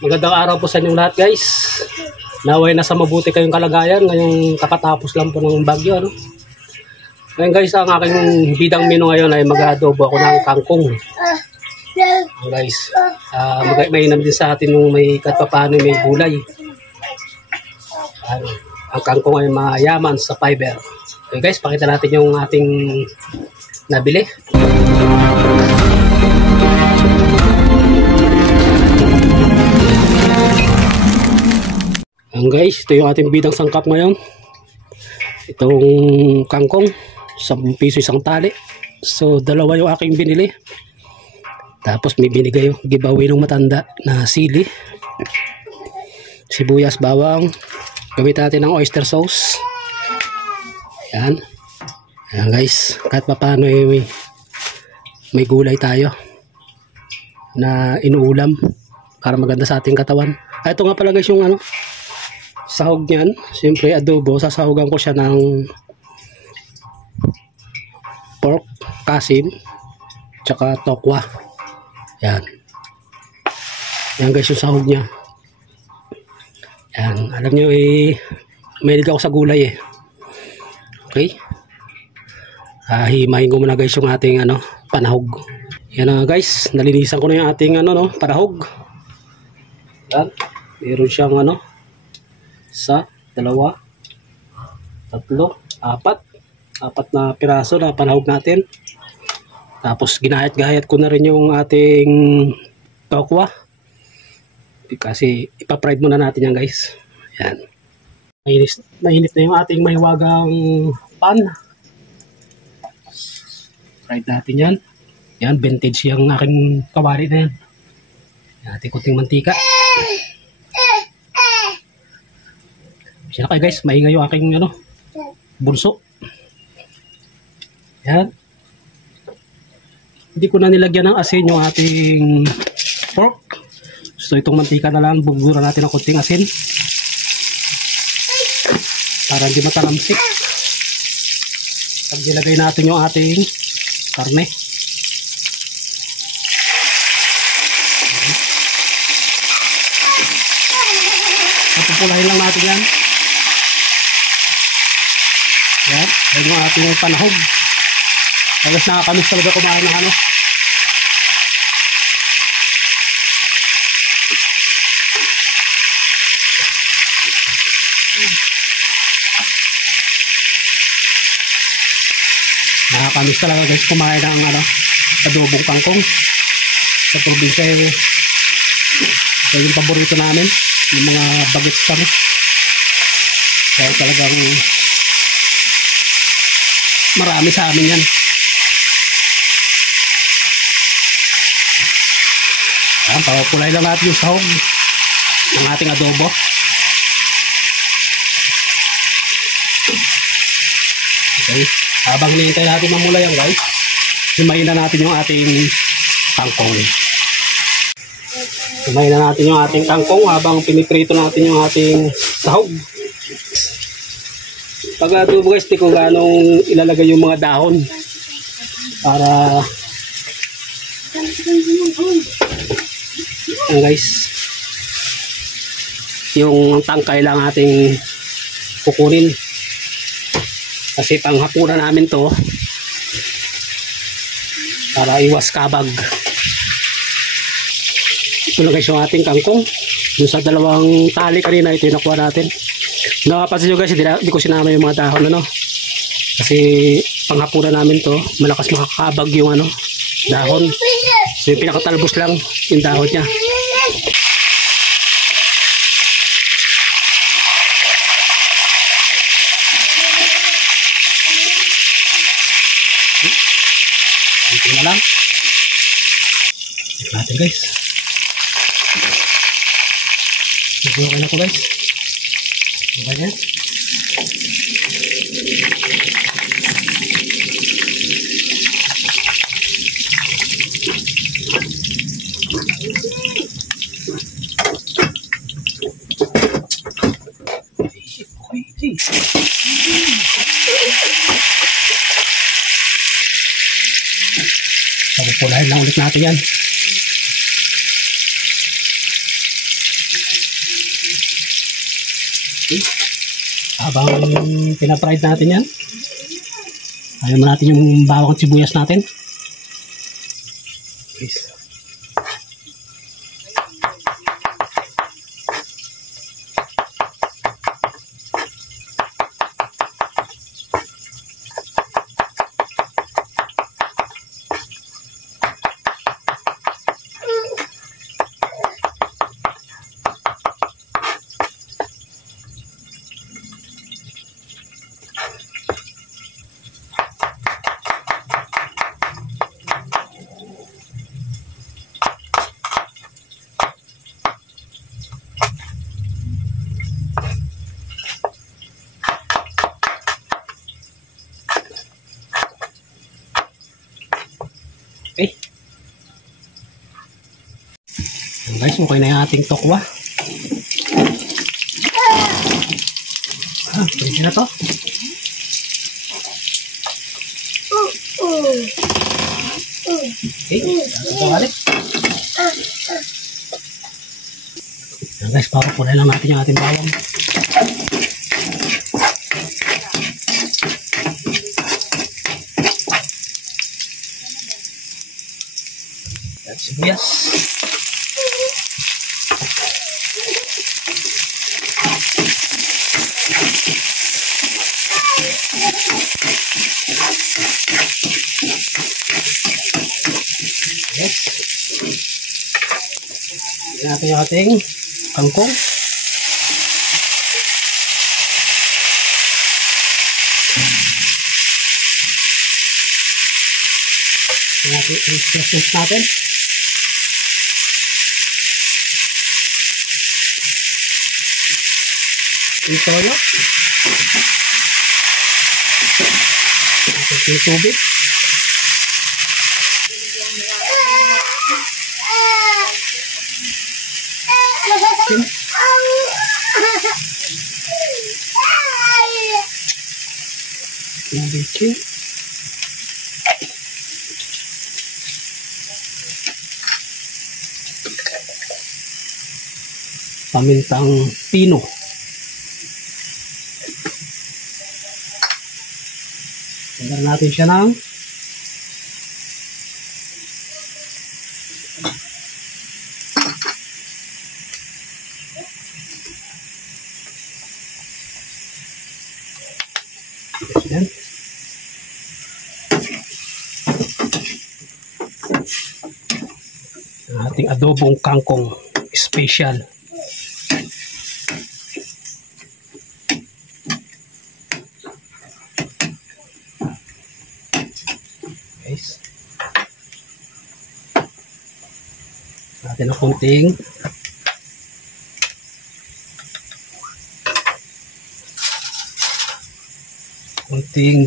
Magandang araw po sa inyong lahat, guys. Naway nasa mabuti kayong kalagayan ngayong kakatapos lang po ng bagyo, ano? Ngayon, guys, ang aking bidang menu ngayon ay mag-adobo ako ng kangkong. Guys, mainam din sa atin yung may katapano may gulay. Ang kangkong ay mayaman sa fiber. Okay, guys, pakita natin yung ating nabili. Guys, ito yung ating bidang sangkap ngayon. Itong kangkong, 10 piso isang tali. So, dalawa yung aking binili. Tapos may binigay yung giveaway ng matanda na sili, sibuyas, bawang. Gamit natin ng oyster sauce. Ayan. Ayan, guys, kahit pa paano may gulay tayo na inuulam para maganda sa ating katawan. Ito nga pala, guys, yung sahog niyan. Siyempre adobo, sasahugan ko siya ng pork, kasim, tsaka tokwa. Yan. Yan, guys, yung sahog niya. Yan. Alam nyo, mahilig ako sa gulay eh. Okay. Himayin ko muna, guys, yung ating panahog. Yan na, guys. Nalinisan ko na yung ating panahog. Yan. Meron siyang isa, dalawa, tatlo, apat na piraso na panahog natin. Tapos ginahit-gahit ko na rin yung ating tokwa kasi ipapride muna natin yan, guys. Yan, mainit na yung ating mahiwagang pan. Fried natin yan. Yan, vintage yung aking kawali na yan. Yan, ating kunting mantika. Siya kayo, guys, maingay yung aking bunso. Yan. Hindi ko na nilagyan ng asin yung ating pork. So itong mantika na lang, buburan natin ng konting asin para hindi matalamsik. Pag nilagay natin yung ating karne. Napupulahin lang natin yan. Yan, yan yung ating panahog. Tapos nakakamiss talaga kumain ng nakakamiss talaga, guys, kumain ng adobong kangkong. Sa probinsya ito yung paborito namin, yung mga bagets kami. Kaya talagang marami sa amin yan. Ayan, papapulay lang natin yung sahog ng ating adobo. Okay, habang hinihintay natin mamulay yan, guys, himayin na natin yung ating kangkong. Himayin na natin yung ating kangkong habang piniprito natin yung ating sahog. Pag adobo, guys, di ko ganong ilalagay yung mga dahon para guys, yung tangkay lang ating kukunin kasi panghapunan namin to para iwas kabag. Ito na, guys, yung ating kangkong. Yung sa dalawang tali kanina, ito yung nakuha natin. Nakapansin nyo, guys, hindi ko sinama yung mga dahon kasi panghapunan namin to, malakas makakabag yung dahon. So yung pinakatalbos lang yung dahon niya. Ito na lang. Ito natin, guys. Okay na po, guys. Okay na. Pupulahin lang ulit natin yan. Okay. Habang pinapride natin yan, ayaw mo natin yung bawang at sibuyas natin. Please. Okay. Guys, okay na yung ating tokwa. Pwede na to. Okay, ito balik. Guys, papakulay lang natin yung ating bawang. At sibuyas. Yes. Tignan natin yung ating kangkong. Tignan natin yung sauce natin. Yung toyo. Yung tubig. Yung bitchin. Pamintang pino. Tanggalin natin siya ng yan. Ang ating adobong kangkong special. Guys, natin ang kunting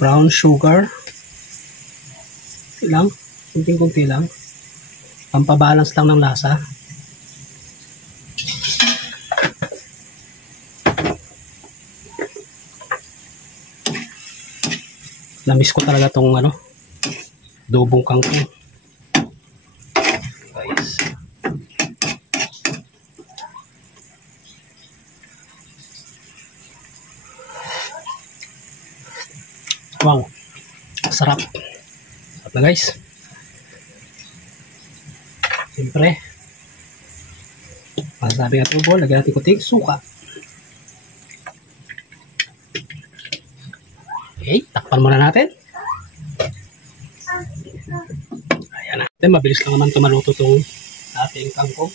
brown sugar lang, kunti lang, pampabalance lang ng lasa. Namiss ko talaga tong adobong kangkong. Guys, wow, sarap. Sarap na guys. Siyempre, masasabi nga tubo, lagyan natin kuting suka. Okay, takpan muna natin. Ayan na. Then, mabilis lang naman maluto itong ating kangkong.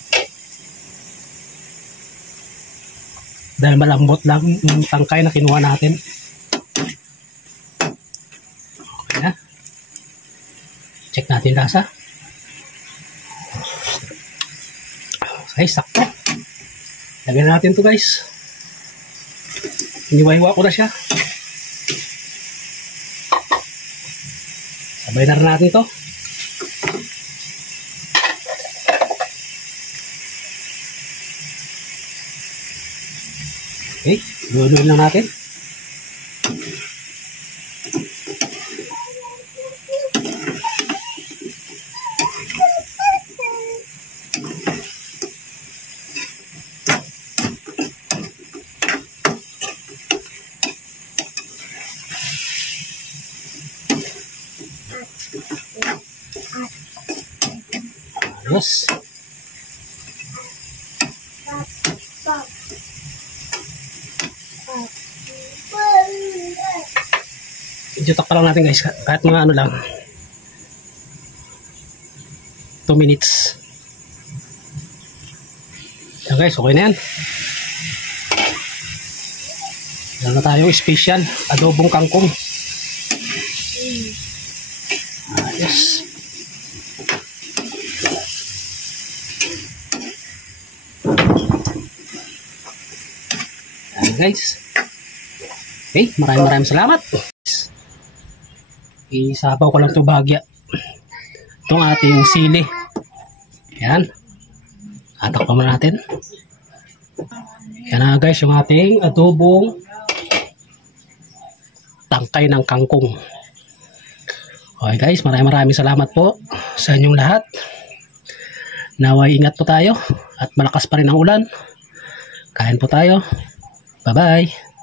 Dahil malambot lang yung tangkay na kinuha natin. Okay na. Check natin lasa. Okay, sakto. Lagyan natin to guys. Iniwa-iwa ko na siya. Sabay na rin natin to. Okay, luluin lang natin. Yes. Jutak pa lang natin guys, kahit mga ano lang 2 minutes. Yan guys, okay na yan. Yan na tayo special adobong kangkong. Yes. Yan guys. Okay, maraming salamat. Isabaw ko lang ito bahagya. Itong ating sili. Yan. Atak pa muna natin. Yan na guys, yung ating adobong tangkay ng kangkong. Okay guys, maraming salamat po sa inyong lahat. Naway ingat po tayo at malakas pa rin ang ulan. Kain po tayo. Bye bye.